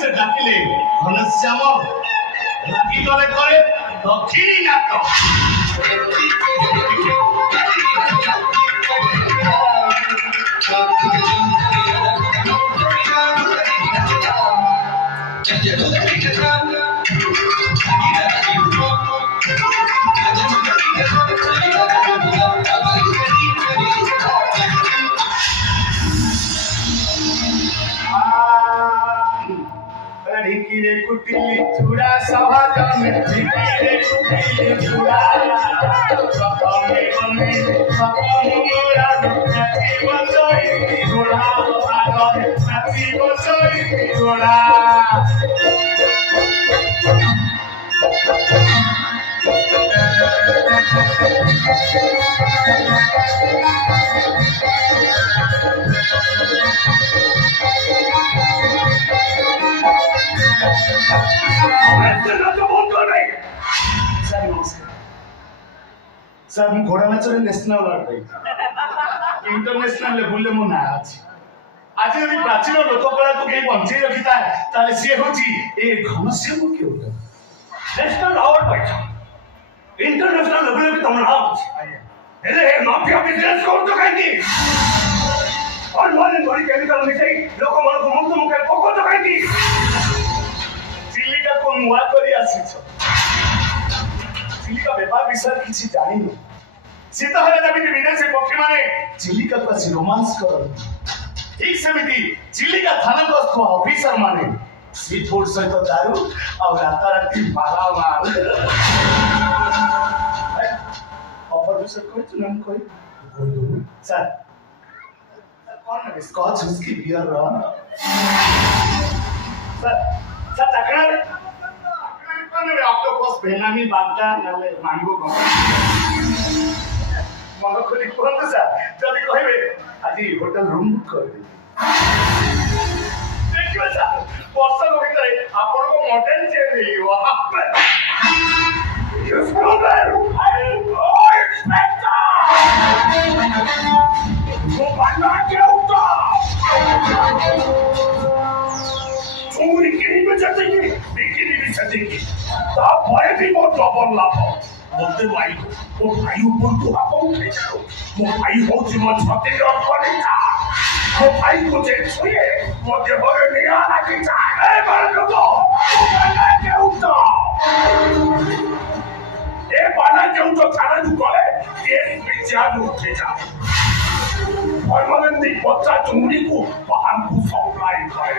সে ডাকিলে ঘনশ্যাম রাগি গলে করে দক্ষিণী নাটক। ढिकिरे कुटिली चूड़ा सभा में ढिकिरे कुटिली चूड़ा सपने बने सपने मोरा नाची बचई घोड़ा आगे नाची बचई घोड़ा স্যার ঘোড়া নাচের ন্যাশনাল আর্ট ইন্টারন্যাশনাল লেভেলে মো না আছে আজ যদি প্রাচীন লোককলাକୁ କେହି ବଞ୍ଚେଇ ରଖିଥାଏ ତାହେଲେ ସିଏ ହେଉଛି ଏ ଘନଶ୍ୟାମ କେଉଟ ନ୍ୟାସନାଲ ଆୱାର୍ଡ ପାଇଛ ଇଣ୍ଟରନ୍ୟାସନାଲ ଲେଭେଲରେ ବି ତମ ନାଁ ଅଛି ହେଲେ ଏ ମାଫିଆ ବିଜନେସ କରୁଛ କାହିଁକି ଅନଲାଇନ ଧରି କେମିକାଲ ମିଶେଇ ଲୋକମାନଙ୍କୁ ମୁକ୍ତ ମୁଖରେ ପକଉଛ କାହିଁକି ଚିଲିକାକୁ ନୂଆ କରି ଆସିଛ ଚିଲିକା ବେପାର ବିଷୟରେ କିଛି ଜାଣିନି ଶୀତ ହେଲେ ଯେମିତି ବିଦେଶୀ ପକ୍ଷୀମାନେ ଚିଲିକାକୁ ଆସି ରୋମାନ୍ସ କରନ୍ତି ଠିକ ସେମିତି ଚିଲିକା ଥାନାଗସ୍ଥ ଅଫିସର ମାନେ ସି ଫୁଡ ସହିତ ଦାରୁ ଆଉ ରାତାରାତି ମାଲାମାଲ ଅଫର ବିଷୟ କହିଛୁ ନା ମୁଁ କହିବି ସାର୍ କଣ ନେବେ scotch whisky beer rum sir sir ଚାକଣାରେ ऑक्टोपस बेनामी बागदा नाले मांगो कम मन खोली कहते सर जदि कहबे आज होटल रूम बुक कर दे देखिए सर वर्ष भीतर आपन को मॉडल चेंज हो यू स्टूडेंट इंस्पेक्टर वो बंदा के ऊपर चोरी की बचतेगी बिकिनी भी सजेगी ता भय भी मो डबल लाभ मते भाई ओ भाई ऊपर को आप उठे जाओ मो भाई हो जीवन छते रखनी था मो भाई को जे छुए मते भरे निया लागी जाए ए बालक को बाला के उठो ए बाला के उठो थाना तू करे केस विचार उठे जा परमानेंट बच्चा चुंगड़ी को बाहर को सप्लाई करे